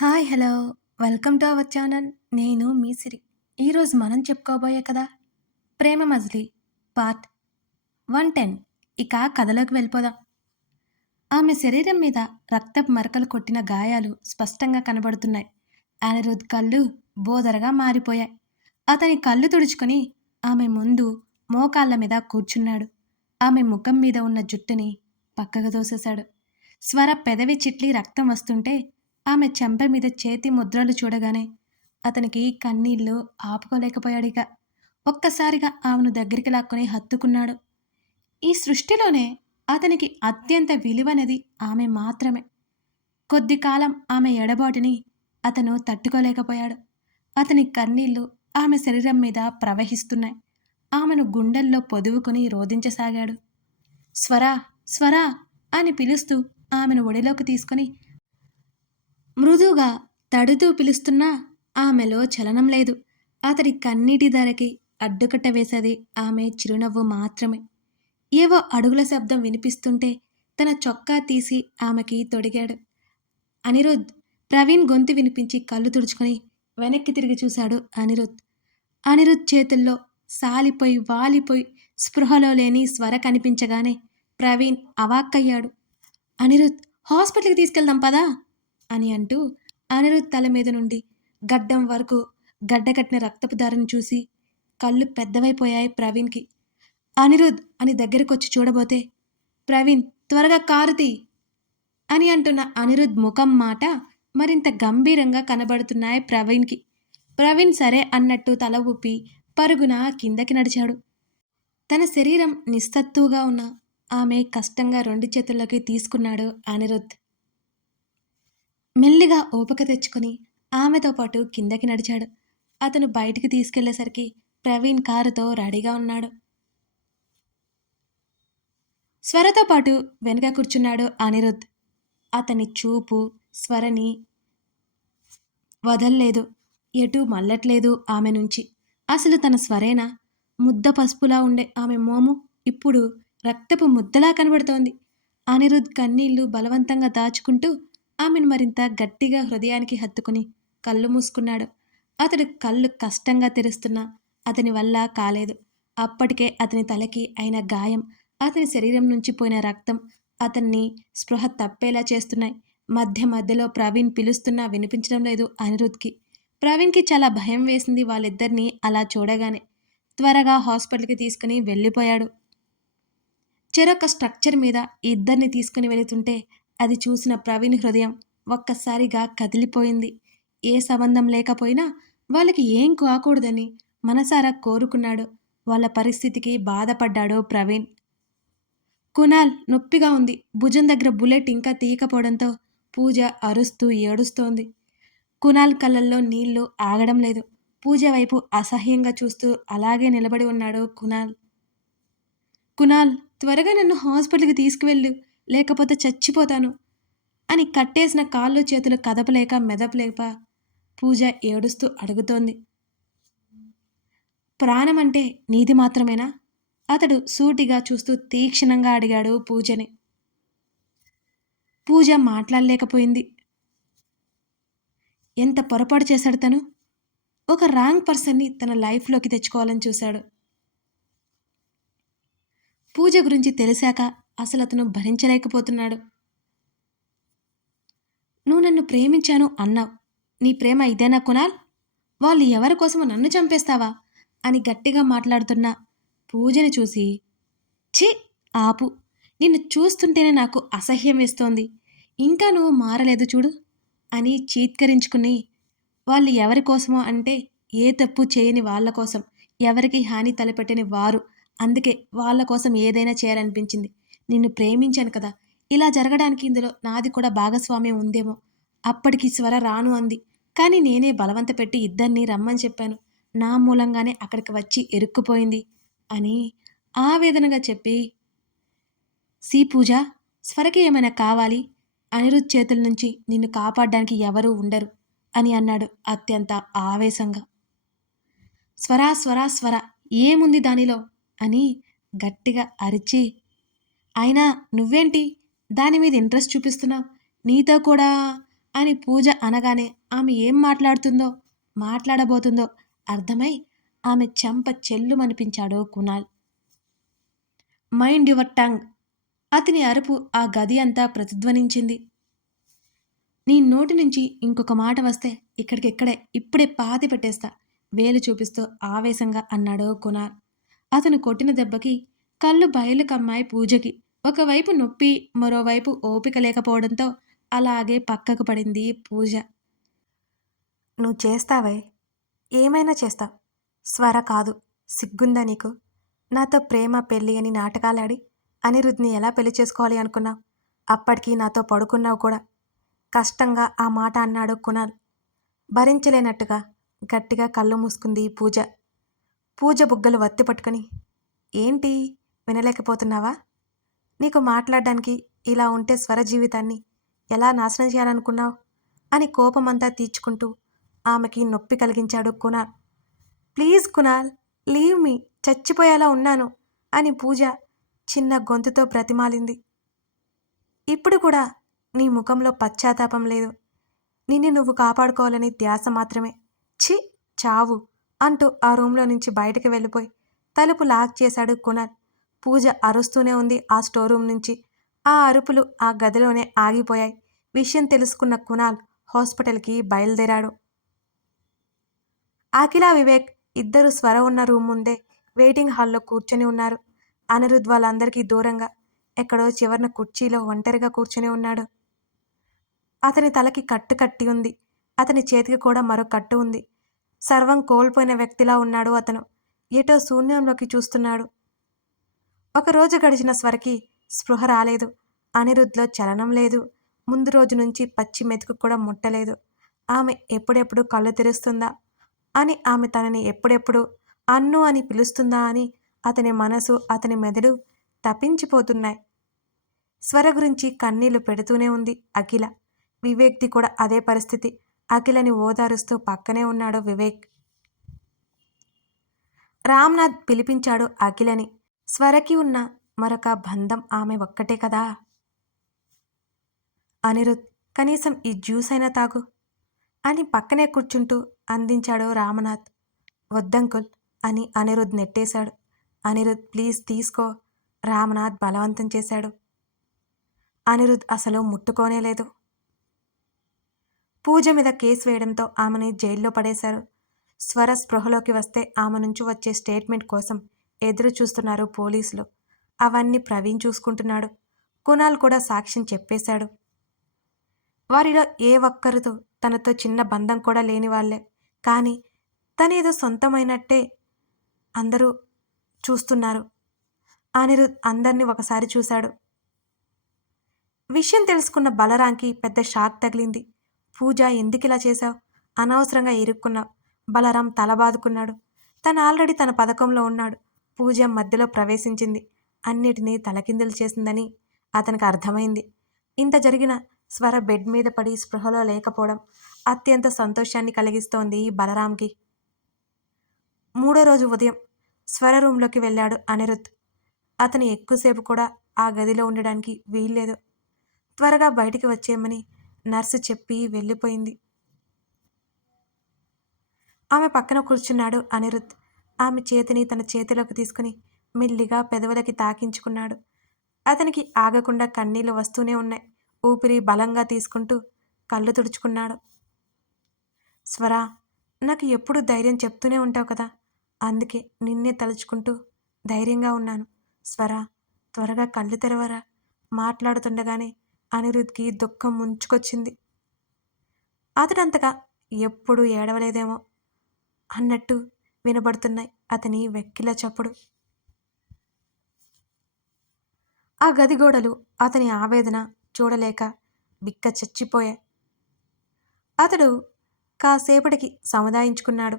Hi hello. Welcome to our channel. నేను మీ సిరి. ఈరోజు మనం చెప్పుకోబోయే కదా Prema Majili part one ten. ఇక కథలోకి వెళ్ళిపోదాం. ఆమె శరీరం మీద రక్తపు మరకలు కొట్టిన గాయాలు స్పష్టంగా కనబడుతున్నాయి. అనిరుద్ కళ్ళు బోదరగా మారిపోయాయి. అతని కళ్ళు తుడుచుకొని ఆమె ముందు మోకాళ్ళ మీద కూర్చున్నాడు. ఆమె ముఖం మీద ఉన్న జుట్టుని పక్కకు తోసేశాడు. స్వర పెదవి చిట్లి రక్తం వస్తుంటే ఆమె చెంప మీద చేతి ముద్రలు చూడగానే అతనికి కన్నీళ్ళు ఆపుకోలేకపోయాడిక. ఒక్కసారిగా ఆమెను దగ్గరికి లాక్కొని హత్తుకున్నాడు. ఈ సృష్టిలోనే అతనికి అత్యంత విలువనేది ఆమె మాత్రమే. కొద్ది కాలం ఆమె ఎడబాటుని అతను తట్టుకోలేకపోయాడు. అతని కన్నీళ్ళు ఆమె శరీరం మీద ప్రవహిస్తున్నాయి. ఆమెను గుండెల్లో పొదువుకుని రోధించసాగాడు. స్వరా స్వరా అని పిలుస్తూ ఆమెను ఒడిలోకి తీసుకొని మృదువుగా తడుతూ పిలుస్తున్నా ఆమెలో చలనం లేదు. అతడి కన్నీటి ధరకి అడ్డుకట్ట వేసేది ఆమె చిరునవ్వు మాత్రమే. ఏవో అడుగుల శబ్దం వినిపిస్తుంటే తన చొక్కా తీసి ఆమెకి తొడిగాడు. అనిరుద్ ప్రవీణ్ గొంతు వినిపించి కళ్ళు తుడుచుకొని వెనక్కి తిరిగి చూశాడు అనిరుద్. అనిరుద్ చేతుల్లో సాలిపోయి వాలిపోయి స్పృహలో లేని స్వర కనిపించగానే ప్రవీణ్ అవాక్కయ్యాడు. అనిరుద్ హాస్పిటల్కి తీసుకెళ్దాం పదా? అని అంటూ అనిరుద్ తల మీద నుండి గడ్డం వరకు గడ్డకట్టిన రక్తపు దారిని చూసి కళ్ళు పెద్దవైపోయాయి ప్రవీణ్కి. అనిరుద్ అని దగ్గరకొచ్చి చూడబోతే ప్రవీణ్ త్వరగా కారుతి అని అంటున్న అనిరుద్ ముఖం మాట మరింత గంభీరంగా కనబడుతున్నాయి ప్రవీణ్కి. ప్రవీణ్ సరే అన్నట్టు తల ఊపి పరుగున కిందకి నడిచాడు. తన శరీరం నిస్తత్తువుగా ఉన్న ఆమె కష్టంగా రెండు చేతుల్లోకి తీసుకున్నాడు అనిరుద్. మెల్లిగా ఓపిక తెచ్చుకొని ఆమెతో పాటు కిందకి నడిచాడు. అతను బయటికి తీసుకెళ్ళేసరికి ప్రవీణ్ కారుతో రెడీగా ఉన్నాడు. స్వరతో పాటు వెనుక కూర్చున్నాడు అనిరుద్. అతని చూపు స్వరని వదల్లేదు. ఎటు మల్లట్లేదు ఆమె నుంచి. అసలు తన స్వరేనా? ముద్ద పసుపులా ఉండే ఆమె మోము ఇప్పుడు రక్తపు ముద్దలా కనబడుతోంది. అనిరుద్ కన్నీళ్ళు బలవంతంగా దాచుకుంటూ ఆమెను మరింత గట్టిగా హృదయానికి హత్తుకుని కళ్ళు మూసుకున్నాడు. అతడు కళ్ళు కష్టంగా తెరుస్తున్నా అతని వల్ల కాలేదు. అప్పటికే అతని తలకి అయిన గాయం అతని శరీరం నుంచి పోయిన రక్తం అతన్ని స్పృహ తప్పేలా చేస్తున్నాయి. మధ్య మధ్యలో ప్రవీణ్ పిలుస్తున్నా వినిపించడం లేదు అనిరుద్ధ్కి. ప్రవీణ్కి చాలా భయం వేసింది వాళ్ళిద్దరినీ అలా చూడగానే. త్వరగా హాస్పిటల్కి తీసుకుని వెళ్ళిపోయాడు. చెరొక స్ట్రక్చర్ మీద ఇద్దరిని తీసుకుని వెళుతుంటే అది చూసిన ప్రవీణ్ హృదయం ఒక్కసారిగా కదిలిపోయింది. ఏ సంబంధం లేకపోయినా వాళ్ళకి ఏం కాకూడదని మనసారా కోరుకున్నాడు. వాళ్ళ పరిస్థితికి బాధపడ్డాడు ప్రవీణ్. కునాల్ నొప్పిగా ఉంది. భుజం దగ్గర బుల్లెట్ ఇంకా తీయకపోవడంతో పూజ అరుస్తూ ఏడుస్తోంది. కునాల్ కళ్ళల్లో నీళ్ళు ఆగడం లేదు. పూజ వైపు అసహ్యంగా చూస్తూ అలాగే నిలబడి ఉన్నాడు కునాల్. కునాల్ త్వరగా నన్ను హాస్పిటల్కి తీసుకువెళ్ళు. లేకపోతే చచ్చిపోతాను. అని కట్టేసిన కాళ్ళు చేతులు కదపలేక మెదపలేక పూజ ఏడుస్తూ అడుగుతోంది. ప్రాణం అంటే నీది మాత్రమేనా? అతడు సూటిగా చూస్తూ తీక్షణంగా అడిగాడు పూజని. పూజ మాట్లాడలేకపోయింది. ఎంత పొరపాటు చేశాడు తను? ఒక రాంగ్ పర్సన్ని తన లైఫ్లోకి తెచ్చుకోవాలని చూశాడు. పూజ గురించి తెలిసాక అసలు అతను భరించలేకపోతున్నాడు. నువ్వు నన్ను ప్రేమించాను అన్నావు. నీ ప్రేమ ఇదేనా కునాల్? వాళ్ళు ఎవరి కోసమో నన్ను చంపేస్తావా? అని గట్టిగా మాట్లాడుతున్న పూజని చూసి ఛీ ఆపు. నిన్ను చూస్తుంటేనే నాకు అసహ్యం వేస్తోంది. ఇంకా నువ్వు మారలేదు చూడు అని చీత్కరించుకుని వాళ్ళు ఎవరి కోసమో అంటే ఏ తప్పు చేయని వాళ్ళ కోసం ఎవరికి హాని తలపెట్టని వారు అందుకే వాళ్ళ కోసం ఏదైనా చేయాలనిపించింది. నిన్ను ప్రేమించాను కదా. ఇలా జరగడానికి ఇందులో నాది కూడా భాగస్వామ్యం ఉందేమో. అప్పటికి స్వర రాను అంది. కానీ నేనే బలవంత పెట్టి ఇద్దరిని రమ్మని చెప్పాను. నా మూలంగానే అక్కడికి వచ్చి ఎరుక్కుపోయింది అని ఆవేదనగా చెప్పి సి పూజ స్వరకి ఏమైనా కావాలి? అనిరుద్ చేతుల నుంచి నిన్ను కాపాడడానికి ఎవరూ ఉండరు అని అన్నాడు అత్యంత ఆవేశంగా. స్వరా స్వరా స్వర ఏముంది దానిలో? అని గట్టిగా అరిచి అయినా నువ్వేంటి? దాని మీద ఇంట్రెస్ట్ చూపిస్తున్నావు? నీతో కూడా? అని పూజ అనగానే ఆమె ఏం మాట్లాడుతుందో మాట్లాడబోతుందో అర్థమై ఆమె చెంప చెల్లుమనిపించాడు కునాల్. Mind your tongue! అతని అరుపు ఆ గది అంతా ప్రతిధ్వనించింది. నీ నోటి నుంచి ఇంకొక మాట వస్తే ఇక్కడికిక్కడే ఇప్పుడే పాతి పెట్టేస్తా వేలు చూపిస్తూ ఆవేశంగా అన్నాడు కునాల్. అతను కొట్టిన దెబ్బకి కళ్ళు బయలు కమ్మాయి పూజకి. ఒకవైపు నొప్పి మరోవైపు ఓపిక లేకపోవడంతో అలాగే పక్కకు పడింది పూజ. నువ్వు చేస్తావే? ఏమైనా చేస్తావు స్వర కాదు సిగ్గుందా నీకు? నాతో ప్రేమ పెళ్ళి అని నాటకాలాడి అనిరుద్ని ఎలా పెళ్ళి చేసుకోవాలి అనుకున్నావు? అప్పటికి నాతో పడుకున్నావు కూడా. కష్టంగా ఆ మాట అన్నాడు కునాల్. భరించలేనట్టుగా గట్టిగా కళ్ళు మూసుకుంది పూజ. పూజ బుగ్గలు వత్తి పట్టుకొని ఏంటి? వినలేకపోతున్నావా? నీకు మాట్లాడడానికి ఇలా ఉంటే స్వర జీవితాన్ని ఎలా నాశనం చేయాలనుకున్నావు? అని కోపమంతా తీర్చుకుంటూ ఆమెకి నొప్పి కలిగించాడు Kunal. Please Kunal leave me చచ్చిపోయేలా ఉన్నాను అని పూజ చిన్న గొంతుతో ప్రతిమాలింది ఇప్పుడు కూడా నీ ముఖంలో పశ్చాత్తాపం లేదు. నిన్ను నువ్వు కాపాడుకోవాలని ధ్యాస మాత్రమే. ఛీ చావు అంటూ ఆ రూంలో నుంచి బయటకు వెళ్ళిపోయి తలుపు లాక్ చేశాడు కునాల్. పూజ అరుస్తూనే ఉంది ఆ స్టోర్ రూమ్ నుంచి. ఆ అరుపులు ఆ గదిలోనే ఆగిపోయాయి. విషయం తెలుసుకున్న కునాల్ హాస్పిటల్కి బయలుదేరాడు. అఖిల వివేక్ ఇద్దరు స్వర ఉన్న రూమ్ ముందే వెయిటింగ్ హాల్లో కూర్చొని ఉన్నారు. అనిరుద్ వాళ్ళందరికీ దూరంగా ఎక్కడో చివరన కుర్చీలో ఒంటరిగా కూర్చొని ఉన్నాడు. అతని తలకి కట్టు కట్టి ఉంది. అతని చేతికి కూడా మరో కట్టు ఉంది. సర్వం కోల్పోయిన వ్యక్తిలా ఉన్నాడు అతను. ఏటో శూన్యంలోకి చూస్తున్నాడు. ఒకరోజు గడిచిన స్వరకి స్పృహ రాలేదు. అనిరుద్లో చలనం లేదు. ముందు రోజు నుంచి పచ్చి మెతుకు కూడా ముట్టలేదు. ఆమె ఎప్పుడెప్పుడు కళ్ళు తెరుస్తుందా? అని ఆమె తనని ఎప్పుడెప్పుడు అన్ను అని పిలుస్తుందా అని అతని మనసు అతని మెదడు తప్పించిపోతున్నాయి స్వర గురించి కన్నీళ్ళు పెడుతూనే ఉంది అఖిల. వివేక్ది కూడా అదే పరిస్థితి. అఖిలని ఓదారుస్తూ పక్కనే ఉన్నాడు వివేక్. రామ్నాథ్ పిలిపించాడు అఖిలని. స్వరకి ఉన్న మరొక బంధం ఆమె ఒక్కటే కదా? అనిరుద్ కనీసం ఈ జ్యూస్ అయినా తాగు అని పక్కనే కూర్చుంటూ అందించాడు రామనాథ్. వద్దంకుల్ అని అనిరుద్ నెట్టేశాడు. అనిరుద్ ప్లీజ్ తీసుకో. రామనాథ్ బలవంతం చేశాడు. అనిరుద్ అసలు ముట్టుకోనే లేదు. పూజ మీద కేసు వేయడంతో ఆమెని జైల్లో పడేశారు. స్వర స్పృహలోకి వస్తే ఆమె నుంచి వచ్చే స్టేట్మెంట్ కోసం ఎదురు చూస్తున్నారు పోలీసులు. అవన్నీ ప్రవీణ్ చూసుకుంటున్నాడు. కునాల్ కూడా సాక్ష్యం చెప్పేశాడు. వారిలో ఏ ఒక్కరితో తనతో చిన్న బంధం కూడా లేని వాళ్ళే. కానీ తనేదో సొంతమైనట్టే అందరూ చూస్తున్నారు. అనిరుద్ అందరినీ ఒకసారి చూశాడు. విషయం తెలుసుకున్న బలరాంకి పెద్ద షాక్ తగిలింది. పూజ ఎందుకు ఇలా చేశావు? అనవసరంగా ఇరుక్కున్నావు. బలరాం తల బాదుకున్నాడు తను ఆల్రెడీ తన పథకంలో ఉన్నాడు. పూజ మధ్యలో ప్రవేశించింది. అన్నిటినీ తలకిందులు చేసిందని అతనికి అర్థమైంది. ఇంత జరిగిన స్వర బెడ్ మీద పడి స్పృహలో లేకపోవడం అత్యంత సంతోషాన్ని కలిగిస్తోంది బలరాంకి. మూడో రోజు ఉదయం స్వర రూంలోకి వెళ్ళాడు అనిరుద్ అతను ఎక్కువసేపు కూడా ఆ గదిలో ఉండడానికి వీల్లేదు. త్వరగా బయటికి వచ్చేయమని నర్సు చెప్పి వెళ్ళిపోయింది. ఆమె పక్కన కూర్చున్నాడు అనిరుద్ ఆమె చేతిని తన చేతిలోకి తీసుకుని మెల్లిగా పెదవులకి తాకించుకున్నాడు. అతనికి ఆగకుండా కన్నీళ్ళు వస్తూనే ఉన్నాయి. ఊపిరి బలంగా తీసుకుంటూ కళ్ళు తుడుచుకున్నాడు. స్వరా నాకు ఎప్పుడు ధైర్యం చెప్తూనే ఉంటావు కదా? అందుకే నిన్నే తలుచుకుంటూ ధైర్యంగా ఉన్నాను. స్వరా త్వరగా కళ్ళు తెరవరా? మాట్లాడుతుండగానే అనిరుద్ధ్కి దుఃఖం ముంచుకొచ్చింది. అతడంతగా ఎప్పుడు ఏడవలేదేమో అన్నట్టు వినబడుతున్నాయి. అతని వెక్కిల చప్పుడు. ఆ గది గోడలు అతని ఆవేదన చూడలేక బిక్క చచ్చిపోయాయి. అతడు కాసేపటికి సముదాయించుకున్నాడు.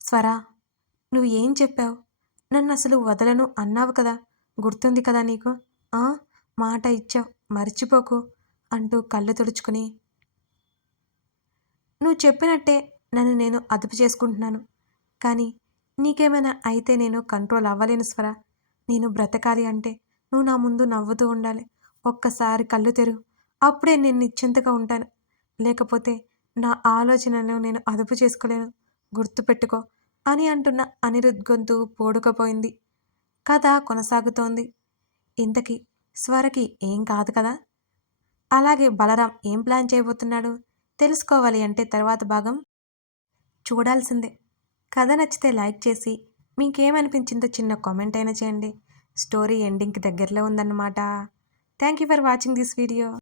స్వరా నువ్వు ఏం చెప్పావు? నన్ను అసలు వదలను అన్నావు కదా? గుర్తుంది కదా నీకు? ఆ మాట ఇచ్చావు. మర్చిపోకు అంటూ కళ్ళు తుడుచుకుని నువ్వు చెప్పినట్టే నన్ను నేను అదుపు చేసుకుంటున్నాను. కానీ నీకేమైనా అయితే నేను కంట్రోల్ అవ్వలేను స్వరా. నేను బ్రతకాలి అంటే నువ్వు నా ముందు నవ్వుతూ ఉండాలి. ఒక్కసారి కళ్ళు తెరు. అప్పుడే నేను నిశ్చింతగా ఉంటాను. లేకపోతే నా ఆలోచనలను నేను అదుపు చేసుకోలేను. గుర్తుపెట్టుకో అని అంటున్న అనిరుద్ గొంతు పోడుకపోయింది. కథ కొనసాగుతోంది. ఇంతకీ స్వరకి ఏం కాదు కదా? అలాగే బలరాం ఏం ప్లాన్ చేయబోతున్నాడు? తెలుసుకోవాలి అంటే తర్వాత భాగం చూడాల్సిందే. కథ నచ్చితే లైక్ చేసి మీకేమనిపించిందో చిన్న కామెంట్ అయినా చేయండి. స్టోరీ ఎండింగ్కి దగ్గరలో ఉందన్నమాట. Thank you for watching this video.